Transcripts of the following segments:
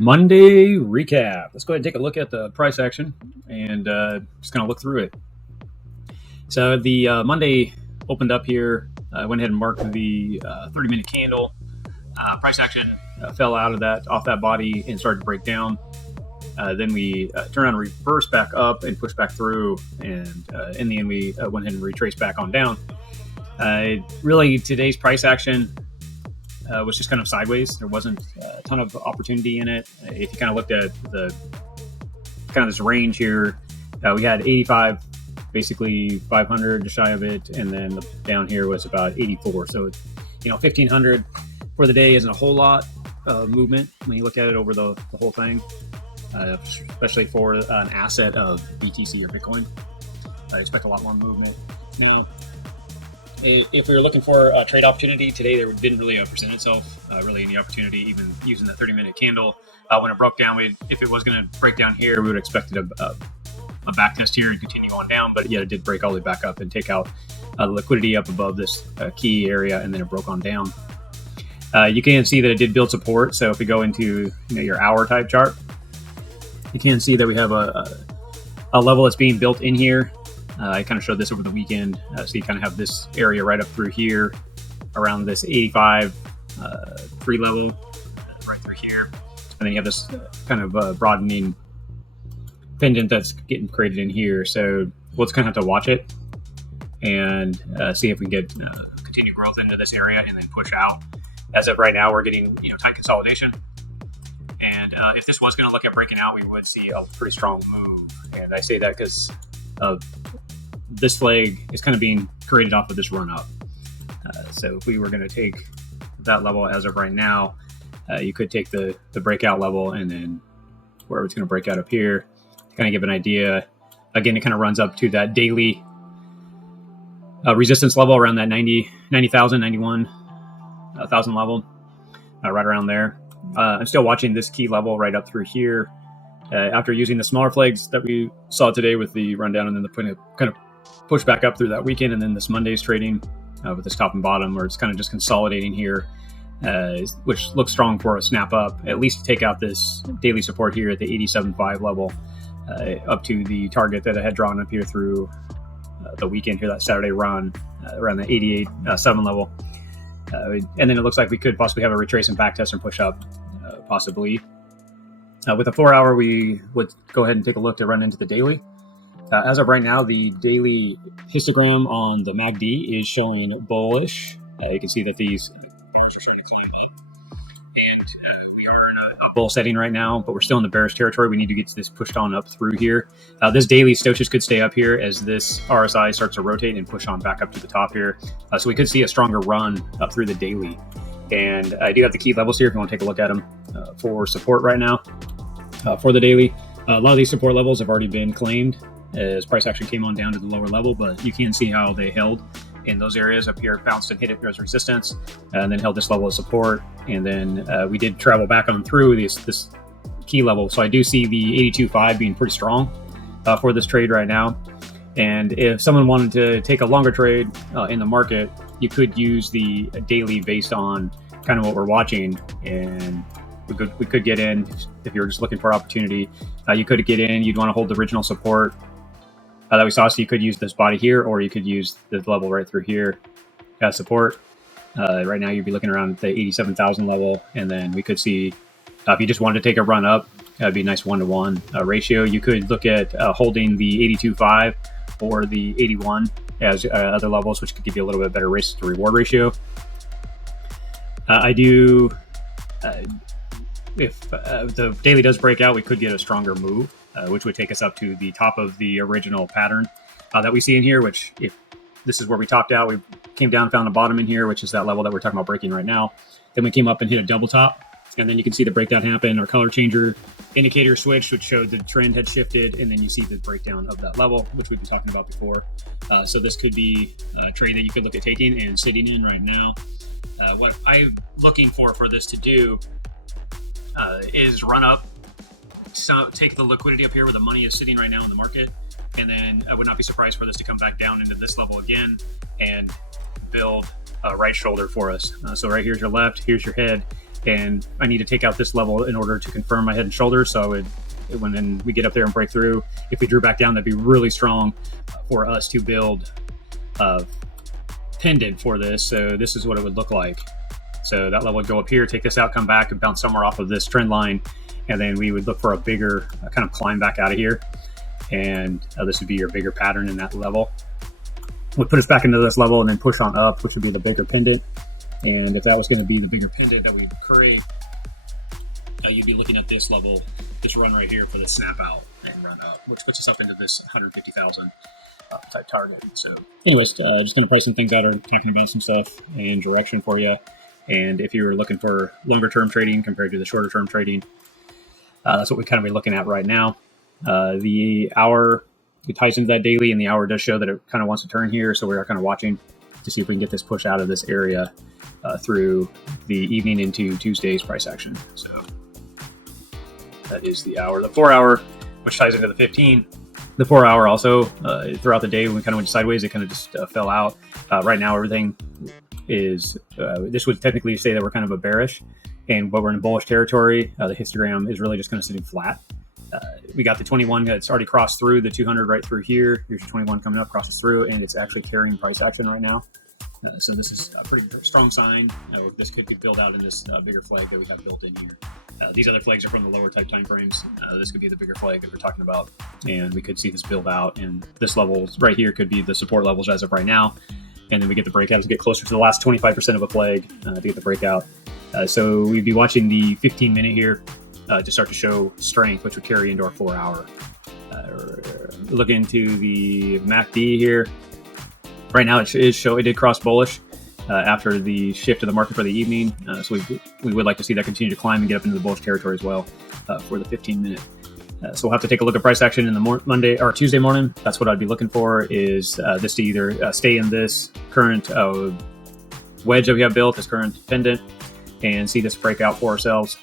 Monday recap. Let's go ahead and take a look at the price action and just kind of look through it. So the Monday opened up here. I went ahead and marked the 30-minute candle. Price action fell out of that, off that body, and started to break down. Then we turned on reverse back up and pushed back through, and in the end we went ahead and retraced back on down. Really, today's price action was just kind of sideways. There wasn't a ton of opportunity in it. If you kind of looked at the kind of this range here, we had 85, basically 500 just shy of it, and then down here was about 84. So, 1,500 for the day isn't a whole lot of movement when you look at it over the whole thing, especially for an asset of BTC or Bitcoin. I expect a lot more movement. Now, if we were looking for a trade opportunity today, there didn't really present itself, really any opportunity, even using the 30-minute candle. When it broke down, if it was going to break down here, we would have expected a back test here and continue on down, but yeah, it did break all the way back up and take out the liquidity up above this key area, and then it broke on down. You can see that it did build support. So if we go into your hour type chart, you can see that we have a level that's being built in here. I kind of showed this over the weekend. So you kind of have this area right up through here around this 85 free level right through here. And then you have this kind of broadening pendant that's getting created in here. So we'll just kind of have to watch it and see if we can get continued growth into this area and then push out. As of right now, we're getting tight consolidation. And if this was going to look at breaking out, we would see a pretty strong move. And I say that because this flag is kind of being created off of this run up. So if we were going to take that level as of right now, you could take the breakout level and then where it's going to break out up here to kind of give an idea. Again, it kind of runs up to that daily resistance level around that 90,000, 91,000 level, right around there. I'm still watching this key level right up through here. After using the smaller flags that we saw today with the rundown, and then the kind of push back up through that weekend, and then this Monday's trading with this top and bottom, where it's kind of just consolidating here, which looks strong for a snap up, at least to take out this daily support here at the 87.5 level, up to the target that I had drawn up here through the weekend here, that Saturday run around the 88.7 level. And then it looks like we could possibly have a retrace and back test and push up, possibly. With a 4 hour, we would go ahead and take a look to run into the daily. As of right now, the daily histogram on the MACD is showing bullish. You can see that these bears are starting to climb up. And we are in a bull setting right now, but we're still in the bearish territory. We need to get this pushed on up through here. This daily stochastic could stay up here as this RSI starts to rotate and push on back up to the top here. So we could see a stronger run up through the daily. And I do have the key levels here if you want to take a look at them for support right now. For the daily, a lot of these support levels have already been claimed as price action came on down to the lower level, but you can see how they held in those areas up here, bounced and hit it as resistance, and then held this level of support. And then we did travel back on through this key level. So I do see the 82.5 being pretty strong for this trade right now. And if someone wanted to take a longer trade in the market, you could use the daily based on kind of what we're watching, and we could get in if you're just looking for opportunity. You could get in. You'd want to hold the original support that we saw. So you could use this body here, or you could use the level right through here as support. Right now, you'd be looking around the 87,000 level, and then we could see if you just wanted to take a run up, that'd be a nice 1-to-1 ratio. You could look at holding the 82.5 or the 81 as other levels, which could give you a little bit better risk to reward ratio. If the daily does break out, we could get a stronger move, which would take us up to the top of the original pattern that we see in here, which if this is where we topped out, we came down, found a bottom in here, which is that level that we're talking about breaking right now. Then we came up and hit a double top, and then you can see the breakdown happen. Our color changer indicator switched, which showed the trend had shifted, and then you see the breakdown of that level, which we've been talking about before. So this could be a trade that you could look at taking and sitting in right now. What I'm looking for this to do is run up, so take the liquidity up here where the money is sitting right now in the market, and then I would not be surprised for this to come back down into this level again and build a right shoulder for us. So right here's your left, here's your head, and I need to take out this level in order to confirm my head and shoulders. So I would, when then we get up there and break through, if we drew back down, that'd be really strong for us to build a pendant for this. So this is what it would look like. So that level would go up here, take this out, come back and bounce somewhere off of this trend line. And then we would look for a bigger kind of climb back out of here. And this would be your bigger pattern in that level. Would put us back into this level and then push on up, which would be the bigger pendant. And if that was going to be the bigger pendant that we create, you'd be looking at this level, this run right here for the snap out and run up, which puts us up into this 150,000 type target. So anyways, just going to play some things out, or talking about some stuff and direction for you. And if you're looking for longer term trading compared to the shorter term trading, that's what we kind of be looking at right now. The hour, it ties into that daily, and the hour does show that it kind of wants to turn here. So we're kind of watching to see if we can get this push out of this area through the evening into Tuesday's price action. So that is the hour. The 4 hour, which ties into the 15. The 4 hour also, throughout the day, when we kind of went sideways, it kind of just fell out. Right now, everything is, this would technically say that we're kind of a bearish, but we're in a bullish territory. The histogram is really just kind of sitting flat. We got the 21 that's already crossed through the 200 right through here. Here's your 21 coming up, crosses through, and it's actually carrying price action right now. So this is a pretty strong sign. This could be built out in this bigger flag that we have built in here. These other flags are from the lower type time frames. This could be the bigger flag that we're talking about, and we could see this build out. And this level right here could be the support levels as of right now. And then we get the breakout to get closer to the last 25% of a flag to get the breakout. So we'd be watching the 15 minute here to start to show strength, which would carry into our 4 hour. Look into the MACD here. Right now, it did cross bullish after the shift of the market for the evening. So we would like to see that continue to climb and get up into the bullish territory as well for the 15 minute. So we'll have to take a look at price action in the Monday or Tuesday morning. That's what I'd be looking for, is this to either stay in this current wedge that we have built, this current pendant, and see this break out for ourselves.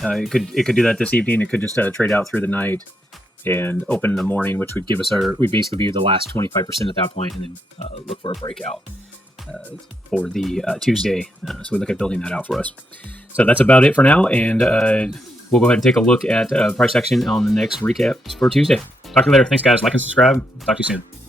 It could do that this evening. It could just trade out through the night and open in the morning, which would give us we basically be the last 25% at that point, and then look for a breakout for the Tuesday. So we look at building that out for us. So that's about it for now, and we'll go ahead and take a look at price action on the next recap for Tuesday. Talk to you later. Thanks, guys. Like and subscribe. Talk to you soon.